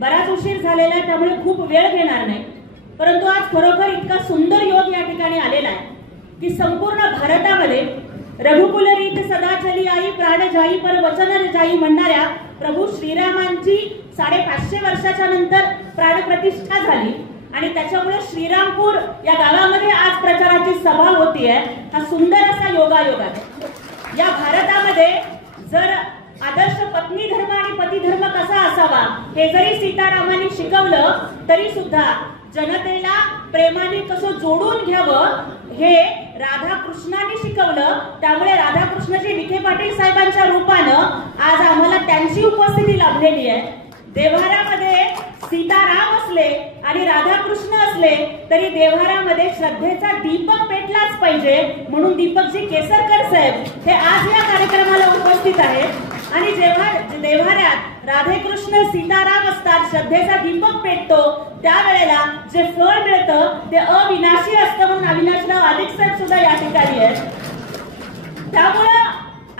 बराच उशीर झालेला आहे, त्यामुळे खूप वेळ घेणार नाही. परंतु आज खरोखर इतका सुंदर योग या ठिकाणी आलेला आहे की संपूर्ण भारतामध्ये रघुकुल रीत सदा चली आई प्राण जाई पर वचन जाई म्हणणाऱ्या प्रभू श्रीरामांची 550 वर्षाच्या नंतर प्राणप्रतिष्ठा झाली आणि त्याच्यामुळे श्रीरामपूर या गावामध्ये आज प्रचाराची सभा होतीये. हा सुंदर असा योगायोग आहे. या भारतामध्ये जर आदर्श पत्नी धर्म आणि पती धर्म कसा असावा हे जरी सीतारामांनी शिकवलं तरी सुद्धा जनतेला प्रेमाने कसं जोडून घ्यावं हे राधाकृष्णांनी शिकवलं. त्यामुळे राधाकृष्णजी विखे पाटील साहेबांच्या रूपानं आज आम्हाला त्यांची उपस्थिती लाभलेली आहे. देव्हाऱ्यामध्ये सीताराम असले आणि राधाकृष्ण असले तरी देव्हाऱ्यामध्ये श्रद्धेचा दीपक पेटलाच पाहिजे, म्हणून दीपकजी केसरकर साहेब हे आज या कार्यक्रमाला उपस्थित आहेत. आणि जेव्हा देव्हाऱ्यात राधेकृष्ण सीताराम असतात, श्रद्धेचा दीपक पेटतो, त्यावेळेला जे फळ मिळतं ते अविनाशी असतं, म्हणून अविनाशराव आदिक साहेब सुद्धा या ठिकाणी आहेत. त्यामुळे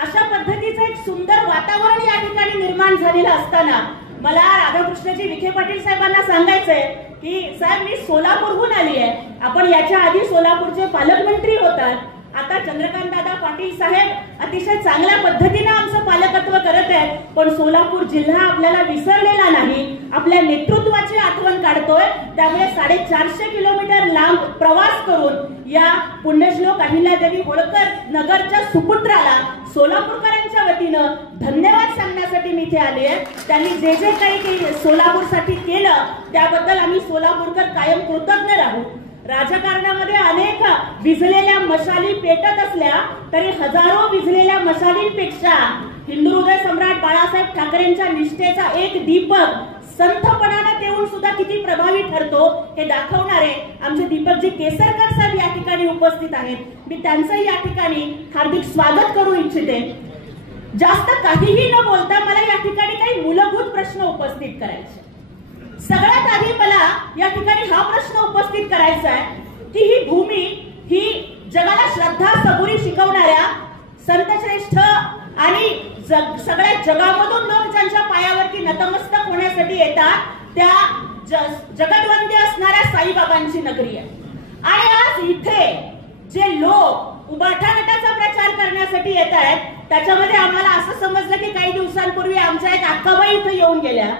अशा पद्धतीचं एक सुंदर वातावरण या ठिकाणी निर्माण झालेलं असताना मला राधाकृष्णजी विखे पाटील साहेबांना सांगायचंय की साहेब मी सोलापूरहून आली आहे. आपण याच्या आधी सोलापूरचे पालकमंत्री होतात. आता चंद्रकांत दादा पाटील साहेब अतिशय चांगल्या पद्धतीने आमचं पालकत्व करत आहेत, पण सोलापूर जिल्हा आपल्याला विसरलेला नाही. आपल्या नेतृत्वाची आठवण काढतोय. त्यामुळे 450 किलोमीटर लांब प्रवास करून या पुण्यश्लोक अहिल्यादेवी होळकर नगरच्या सुपुत्राला सोलापूरकरांच्या वतीनं धन्यवाद सांगण्यासाठी मी इथे आले आहे. त्यांनी जे जे काही सोलापूरसाठी केलं त्याबद्दल आम्ही सोलापूरकर कायम कृतज्ञ राहू. राजकारणामध्ये अनेक विझलेल्या मशाली पेटत असल्या तरी हजारो विझलेल्या मशालींपेक्षा हिंदू हृदय सम्राट बाळासाहेब ठाकरेंच्या निष्ठेचा एक दीपक संथपणाने देऊन सुद्धा किती प्रभावी ठरतो हे दाखवणारे आमचे दीपकजी केसरकर साहेब या ठिकाणी उपस्थित आहेत. मी त्यांचंही या ठिकाणी हार्दिक स्वागत करू इच्छिते. जास्त काहीही न बोलता मला या ठिकाणी काही मूलभूत प्रश्न उपस्थित करायचे. सगळ्यात आधी मला या ठिकाणी हा प्रश्न उपस्थित करायचा आहे की ही भूमी ही जगाला श्रद्धा सबुरी शिकवणाऱ्या संतश्रेष्ठ आणि सगळ्या जगामधून लोक ज्यांच्या पायावरती नतमस्तक होण्यासाठी येतात त्या जगदवंद्य असणाऱ्या साईबाबांची नगरी आहे. आणि आज इथे जे लोक उबाठा गटाचा प्रचार करण्यासाठी येत आहेत त्याच्यामध्ये आम्हाला असं समजलं की काही दिवसांपूर्वी आमच्या एक अक्काबाई इथे येऊन गेल्या.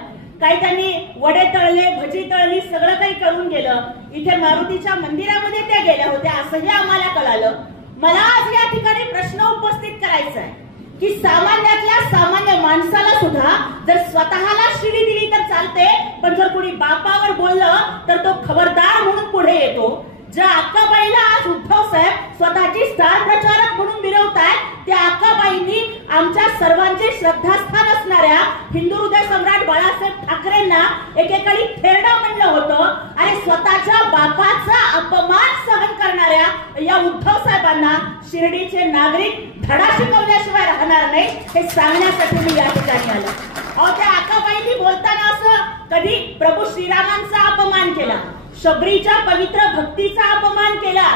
काही त्यांनी वडे तळले, भजी तळली, सगळं काही करून गेलं. इथे मारुतीच्या मंदिरामध्ये त्या गेल्या होत्या असंही आम्हाला कळालं. मला आज या ठिकाणी प्रश्न उपस्थित करायचा आहे की सामान्यातल्या सामान्य माणसाला सुद्धा जर स्वतःला शिवी दिली तर चालते, पण जर कोणी बापावर बोललं तर तो खबरदार म्हणून पुढे येतो. ज्या अक्काबाईला आज उद्धव साहेब स्वतःची स्टार प्रचारक म्हणून मिरवतायत त्या अक्काबाईंनी आमच्या सर्वांचे श्रद्धास्थान असणाऱ्या हिंदू हृदय सम्राट बाळासाहेब ठाकरेंना एकेकाळी थेरडा म्हणलं होतं. आणि स्वतःच्या बापाचा अपमान सहन करणाऱ्या या उद्धव साहेबांना शिर्डीचे नागरिक धडा शिकवल्याशिवाय राहणार नाही हे सांगण्यासाठी मी या ठिकाणी आलो. अहो त्या अक्काबाईंनी बोलताना असं कधी प्रभू श्रीरामांचा अपमान केला, शबरीच्या पवित्र भक्तीचा अपमान केला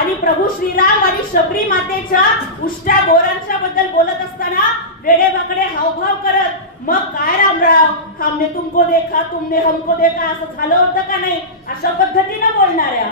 आणि प्रभू श्रीराम आणि शबरी मातेच्या उष्ट्या बोरांच्या बद्दल बोलत असताना वेडे वाकडे हावभाव करत मग काय रामराव हमने तुमको देखा तुमने हमको देखा असं झालं होतं का नाही अशा पद्धतीने बोलणाऱ्या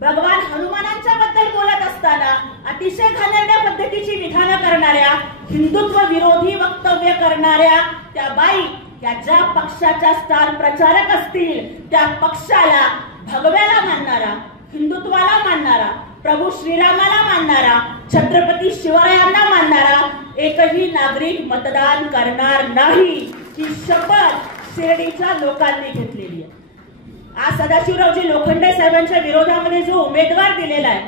भगवान हनुमानांच्या बद्दल बोलत असताना अतिशय घाणेरड्या पद्धतीची विधानं करणाऱ्या हिंदुत्व विरोधी वक्तव्य करणाऱ्या त्या बाई या ज्या पक्षाच्या स्टार प्रचारक असतील त्या पक्षाला भगव्याला मानणारा, हिंदुत्वाला मानणारा, प्रभू श्रीरामाला मानणारा, छत्रपती शिवरायांना मानणारा एकही नागरिक मतदान करणार नाही ही शपथ शिर्डीच्या लोकांनी घेतलेली आहे. आज सदाशिवरावजी लोखंडे साहेबांच्या विरोधामध्ये जो उमेदवार दिलेला आहे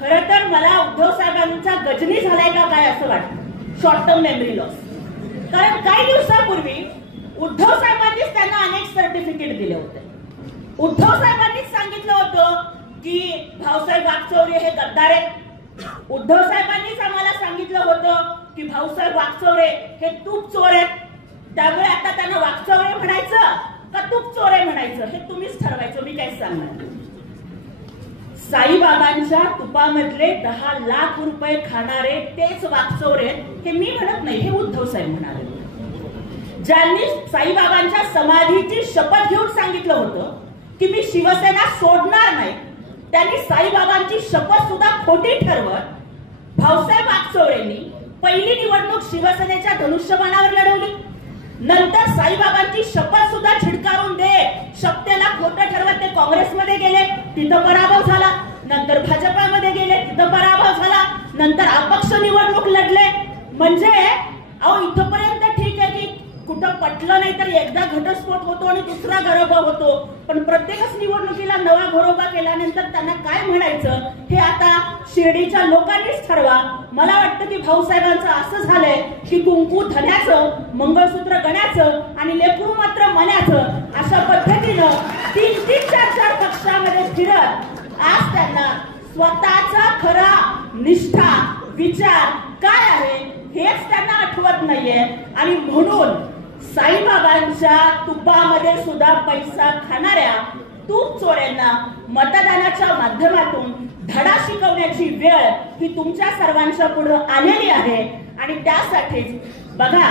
खरं तर मला उद्धव साहेबांचा गजनी झालाय का काय असं वाटतं. Short term memory loss. कारण काही दिवसापूर्वी उद्धव साहेबांनीच त्यांना अनेक सर्टिफिकेट दिले होते. उद्धव साहेबांनीच सांगितलं होतं की भाऊसाहेब वागचौरे हे गद्दार आहेत. उद्धव साहेबांनीच आम्हाला सांगितलं होतं की भाऊसाहेब वागचौरे हे तूप चोर आहेत. त्यामुळे आता त्यांना वागचौरे म्हणायचं का तूप चोरे म्हणायचं हे तुम्हीच ठरवायचं, मी काय सांगणार. साईबाबांच्या तुपामधले 10 लाख रुपये खाणारे तेच वागचौरे हे मी म्हणत नाही, हे उद्धव साहेब म्हणाले. ज्यांनी साईबाबांच्या समाधीची शपथ घेऊन सांगितलं होतं की मी शिवसेना सोडणार नाही, त्यांनी साईबाबांची शपथ सुद्धा खोटी ठरवत भाऊसाहेब वागचौरेंनी पहिली निवडणूक शिवसेनेच्या धनुष्यबाणावर लढवली. नंतर साईबाबांची शपथ सुद्धा झिडकारून देत सत्तेला खोटं ठरवत ते काँग्रेसमध्ये गेले, तिथं पराभव झाला. नंतर भाजपामध्ये गेले, तिथं पराभव झाला. नंतर अपक्ष निवडणूक लढले. म्हणजे अहो इथपर्यंत ठीक आहे की कुठं पटलं नाही तर एकदा घटस्फोट होतो आणि दुसरा घरोबा होतो, पण प्रत्येकच निवडणुकीला नवा घरोबा केल्यानंतर त्यांना काय म्हणायचं हे आता शिर्डीच्या लोकांनीच ठरवा. मला वाटतं की भाऊसाहेबांचं असं झालंय की कुंकू धन्याचं, मंगळसूत्र गण्याचं आणि लेकरू मात्र मण्याचं अशा पद्धतीनं 3-3, 4-4 पक्षामध्ये फिरत आज त्यांना स्वतःचा खरा निष्ठा विचार काय आहे हेच त्यांना आठवत नाहीये. आणि म्हणून साईबाबांच्या तुपामध्ये सुद्धा पैसा खाणाऱ्या तूप चोऱ्यांना मतदानाच्या माध्यमातून धडा शिकवण्याची वेळ ही तुमच्या सर्वांच्या पुढे आलेली आहे. आणि त्यासाठीच बघा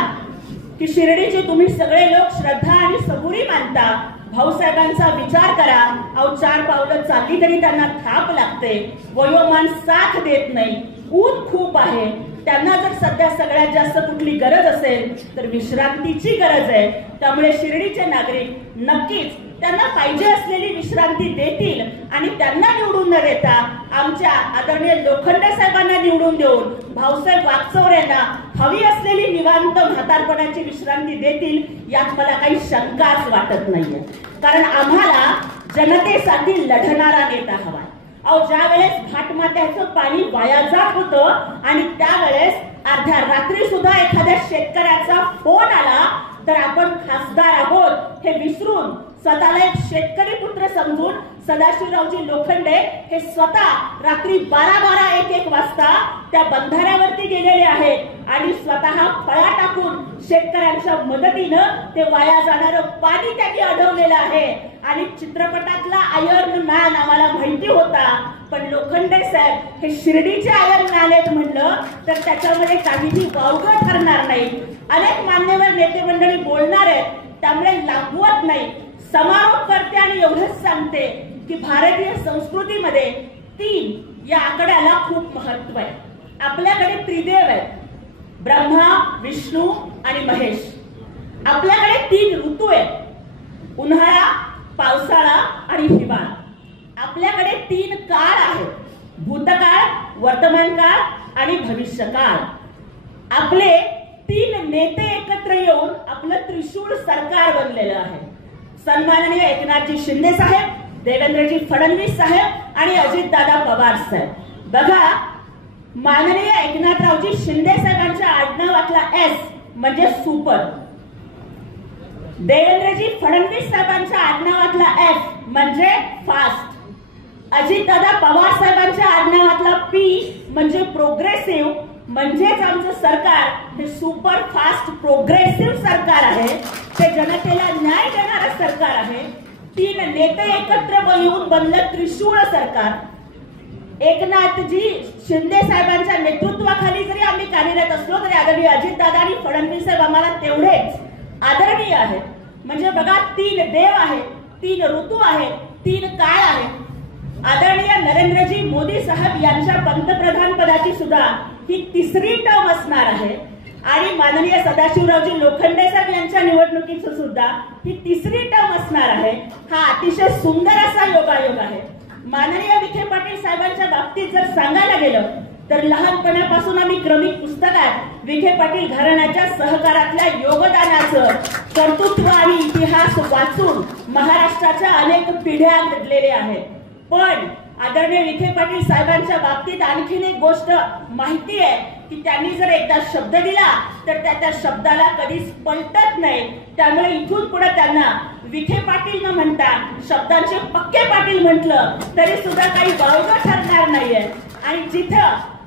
की शिर्डीचे तुम्ही सगळे लोक श्रद्धा आणि सबुरी मानता. भाऊसाहेबांचा विचार करा. अहो 4 पावलं चालली तरी त्यांना थाप लागते, वयोमान साथ देत नाही, ऊन खूप आहे. त्यांना जर सध्या सगळ्यात जास्त कुठली गरज असेल तर विश्रांतीची गरज आहे. त्यामुळे शिर्डीचे नागरिक नक्कीच त्यांना पाहिजे असलेली विश्रांती देतील आणि त्यांना निवडून न देता आमच्या आदरणीय लोखंडे साहेबांना निवडून देऊन भाऊसाहेब वागचौरेंना हवी असलेली निवांत म्हातारपणाची विश्रांती देतील यात मला काही शंकाच वाटत नाहीये. कारण आम्हाला जनतेसाठी लढणारा नेता हवा. अहो ज्या वेळेस घाटमात्याचं पाणी वाया जात होतं आणि त्यावेळेस अर्ध्या रात्री सुद्धा एखाद्या शेतकऱ्याचा फोन आला तर आपण खासदार आहोत हे विसरून स्वतःला एक शेतकरी पुत्र समजून सदाशिवरावजी लोखंडे हे स्वतः रात्री 12-12, 1-1 वाजता त्या बंधाऱ्यावरती गेलेले आहेत आणि स्वतः फळा टाकून शेतकऱ्यांच्या मदतीनं ते वाया जाणारं पाणी त्यांनी अडवलेलं आहे. आणि चित्रपटातला आयर्न मॅन आम्हाला माहिती होता, पण लोखंडे साहेब हे शिर्डीचे आयर्न मॅन आहेत म्हणलं तर त्याच्यामध्ये काहीही वावगं ठरणार नाही. अनेक मान्यवर नेते मंडळी बोलणार आहेत त्यामुळे लाभवत नाही. समारोप करते आणि एवढंच सांगते की भारतीय संस्कृतीमध्ये 3 या आकड्याला खूप महत्व आहे. आपल्याकडे त्रिदेव आहेत, ब्रह्मा, विष्णू आणि महेश. आपल्याकडे 3 ऋतू आहेत, उन्हाळा, पावसाळा आणि हिवाळा. आपल्याकडे 3 काळ आहेत, भूतकाळ, वर्तमान काळ आणि भविष्यकाळ. आपले 3 नेते एकत्र येऊन आपलं त्रिशूळ सरकार बनलेलं आहे. सन्माननीय एकनाथजी शिंदे साहेब, देवेंद्रजी फडणवीस साहेब आणि अजितदादा पवार साहेब. बघा माननीय एकनाथरावजी शिंदे साहेबांच्या आडनावातला एस म्हणजे सुपर, देवेंद्रजी फडणवीस साहेबांच्या आडनावातला एफ म्हणजे फास्ट, अजितदादा पवार साहेबांच्या आडनावातला पी म्हणजे प्रोग्रेसिव्ह. म्हणजेच आमचं सरकार हे सुपर फास्ट प्रोग्रेसिव्ह सरकार आहे. ते जनतेला न्याय देणारं सरकार आहे. 3 नेते एकत्र येऊन बनलं त्रिशूळ सरकार. एकनाथजी शिंदे साहेबांच्या नेतृत्वाखाली जरी आम्ही कार्यरत असलो तरी आदरणीय अजितदादा आणि फडणवीस साहेब आम्हाला तेवढेच आदरणीय आहेत. म्हणजे बघा 3 देव आहेत, 3 ऋतू आहेत, 3 काळ आहेत. आदरणीय नरेंद्रजी मोदी साहेब यांच्या पंतप्रधान पदाची सुद्धा ही 3री टर्म असणार आहे आणि माननीय सदाशिवरावजी लोखंडे साहेब यांच्या निवडणुकीचं सुद्धा ही 3री टर्म असणार आहे. हा अतिशय सुंदर असा योगायोग आहे. माननीय विखे पाटील साहेबांच्या बाबतीत जर सांगायला गेलं तर लहानपणापासून आम्ही क्रमिक पुस्तकात विखे पाटील घराण्याच्या सहकारातल्या योगदानाचं कर्तृत्व आणि इतिहास वाचून महाराष्ट्राच्या अनेक पिढ्या घडलेल्या आहेत. पण आदरणीय विखे पाटील साहेबांच्या बाबतीत आणखीन एक गोष्ट माहिती आहे की त्यांनी जर एकदा शब्द दिला तर त्या शब्दाला कधीच पलटत नाही. त्यामुळे इथून पुढे त्यांना विखे पाटील न म्हणता शब्दांचे पक्के पाटील म्हटलं तरी सुद्धा काही वावगं ठरणार नाहीये. आणि जिथं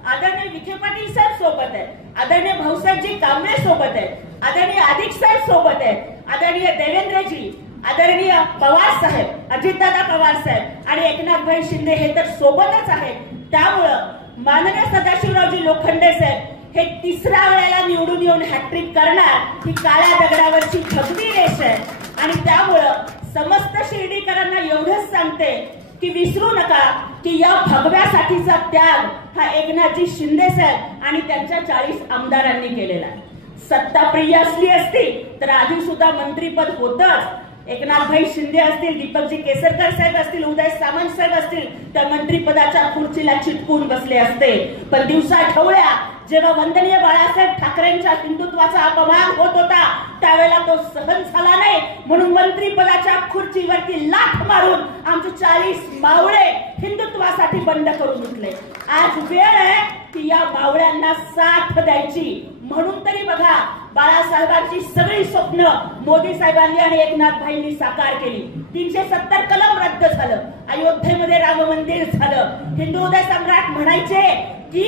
आदरणीय विखे पाटील साहेब सोबत आहेत, आदरणीय भाऊसाहेबजी कांबळे सोबत आहेत, आदरणीय अधिक साहेब सोबत आहेत, आदरणीय देवेंद्रजी, आदरणीय पवार साहेब, अजितदादा पवार साहेब आणि एकनाथभाई शिंदे हे तर सोबतच आहेत. त्यामुळं माननीय सदाशिवरावजी लोखंडे साहेब हे तिसऱ्या वेळेला निवडून येऊन हॅट्रिक करणार ही काळ्या दगडावरची भगवी रेष आहे. आणि त्यामुळं समस्त शिर्डीकरांना एवढंच सांगते की विसरू नका की या भगव्यासाठीचा त्याग हा एकनाथजी शिंदे साहेब आणि त्यांच्या 40 आमदारांनी केलेला आहे. सत्ता प्रिय असली असती तर आधी सुद्धा मंत्रीपद होतच. एकनाथभाई शिंदे असतील, दीपकजी केसरकर साहेब असतील, उदय सामंत साहेब असतील, त्या मंत्रीपदाच्या खुर्चीला चिटकून बसले असते. पण दिवसा ढवळ्या जेव्हा वंदनीय बाळासाहेब ठाकरेंच्या हिंदुत्वाचा अपमान होत होता त्यावेळेला तो सहन झाला नाही, म्हणून मंत्रीपदाच्या खुर्चीवरती लाथ मारून आमचे 40 मावळे हिंदुत्वासाठी बंड करून उठले. आज वेळ आहे की या मावळ्यांना साथ द्यायची. म्हणून तरी बघा, बाळासाहेबांची सगळी स्वप्न मोदी साहेबांनी आणि एकनाथभाईंनी साकार केली. 370 कलम रद्द झालं, अयोध्येमध्ये राम मंदिर झालं, हिंदू उदय सम्राट म्हणायचे की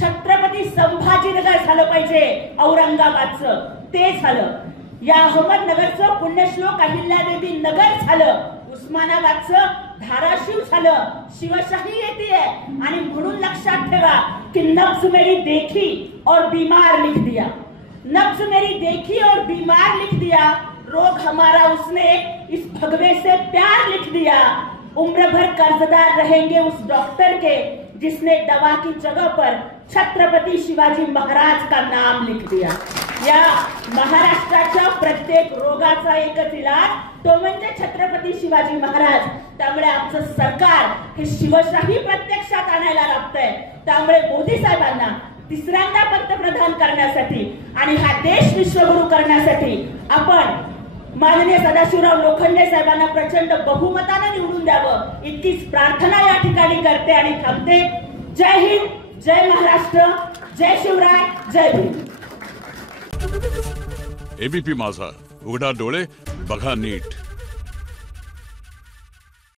छत्रपती संभाजीनगर झालं पाहिजे औरंगाबादचं, ते झालं. या अहमदनगरचं पुण्यश्लोक अहिल्यादेवी नगर झालं, उस्मानाबादचं धाराशिव झालं. शिवशाही येते आणि म्हणून लक्षात ठेवा की नब्ज मेरी देखी और बीमार लिख दिया, नब्ज मेरी देखी और बीमार लिख दिया, रोग हमारा उसने इस भगवे से प्यार लिख दिया, उम्र भर कर्जदार रहेंगे उस डॉक्टर के जिसने दवा की जगह पर छत्रपती शिवाजी महाराज का नाम लिख दिया. या महाराष्ट्राच्या प्रत्येक रोगाचा एकच इलाज तो म्हणजे छत्रपती शिवाजी महाराज. त्यामुळे आमचं सरकार हे शिवशाही प्रत्यक्षात आणायला लागतंय. त्यामुळे मोदी साहेबांना तिसऱ्यांदा पंतप्रधान करण्यासाठी आणि हा देश विश्वगुरू करण्यासाठी आपण माननीय सदाशिवराव लोखंडे साहेबांना प्रचंड बहुमताने निवडून द्यावं इतकीच प्रार्थना या ठिकाणी करते आणि थांबते. जय हिंद, जय महाराष्ट्र, जय शिवराय, जय भीम. एबीपी माझा, उघडा डोळे बघा नीट.